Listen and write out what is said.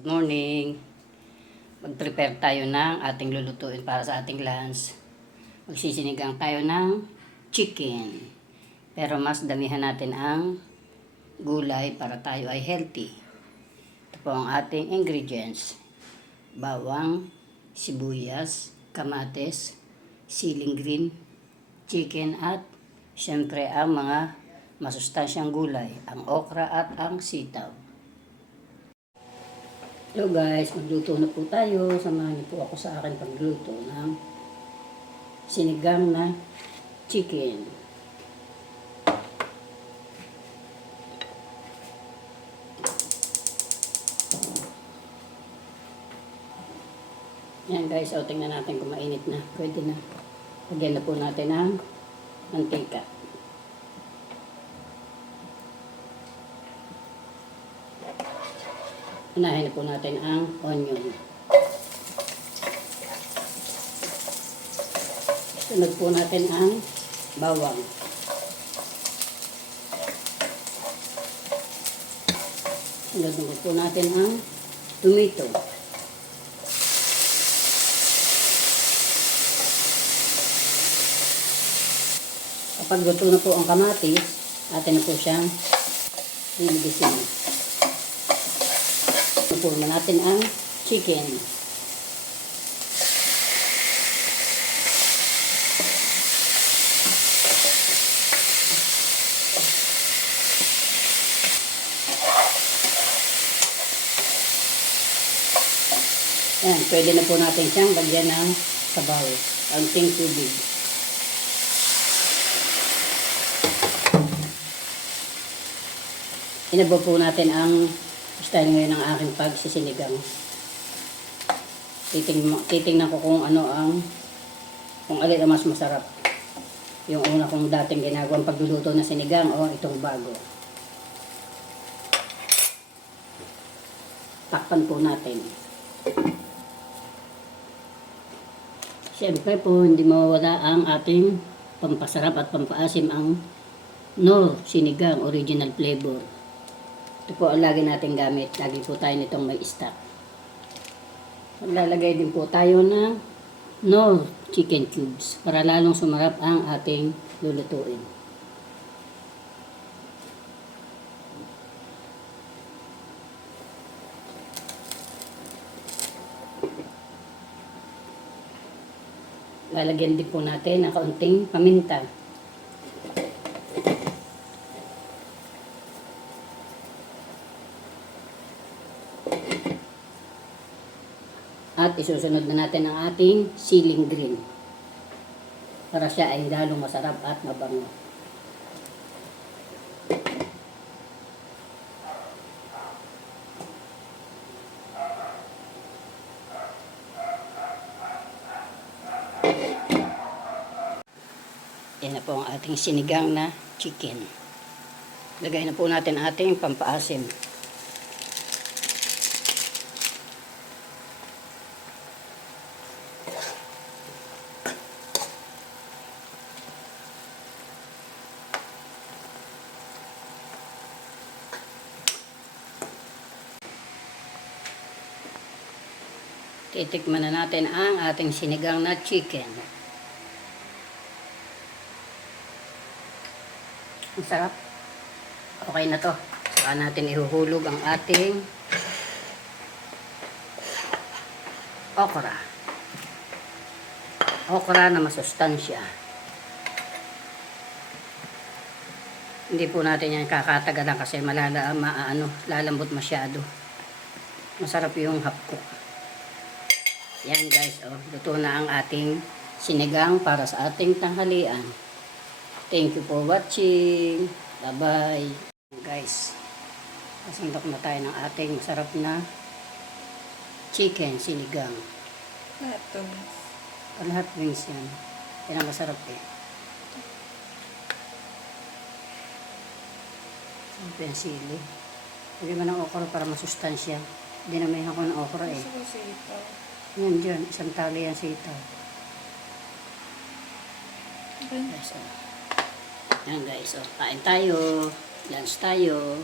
Good morning. Mag-prepare tayo ng ating lulutuin para sa ating lunch. Magsisinigang tayo ng chicken. Pero mas damihan natin ang gulay para tayo ay healthy. Ito po ang ating ingredients. Bawang, sibuyas, kamatis, siling green, chicken at syempre ang mga masustansyang gulay, ang okra at ang sitaw. Hello guys, magluto na po tayo. Samahan niyo po ako sa akin pagluto ng sinigang na chicken. Yan guys, tingnan natin kung mainit na. Pwede na. Lagyan na po natin ng mantika. Unahin na po natin ang onion. Sunod po natin ang bawang. Sunod po natin ang tomato. Kapag luto na po ang kamatis, atin na po siyang liligisin. Puro na natin ang chicken. Yan, pwede na po natin siyang lagyan ng sabaw. Kaunting tubig. Inabaw po natin ang style ngayon ng aking pagsisinigang. Titingnan ko kung ano kung alin ang mas masarap. Yung una kong dating ginagawang pagluluto ng sinigang o itong bago. Takpan po natin. Siyempre po, hindi mawawala ang ating pampasarap at pampaasim ang Knorr sinigang original flavor. Ito po ang lagi natin gamit. Lagi po tayo nitong may stock. Maglalagay din po tayo ng Knorr chicken cubes para lalong sumarap ang ating lulutuin. Lalagyan din po natin ng kaunting paminta. At isusunod na natin ang ating siling green para siya ay lalong masarap at mabango. Yan na po ang ating sinigang na chicken. Lagay na po natin ating pampaasim. Titikman na natin ang ating sinigang na chicken. Ang sarap. Okay na to. Saka natin ihuhulog ang ating okra. Okra na masustansya. Hindi po natin yan kakatagalan kasi lalambot masyado. Masarap yung hapko. Yan guys, luto na ang ating sinigang para sa ating tanghalian. Thank you for watching. Bye-bye. Guys, kasandok na tayo ng ating masarap na chicken sinigang. Lahat wings yan. Yan ang masarap eh. Siyempre ang sili. Hindi man ng okra para masustansya. Dinamihan ko ng okra eh. Yan dyan, isang tali yan sitaw. Yan guys, kain tayo. Lunch tayo.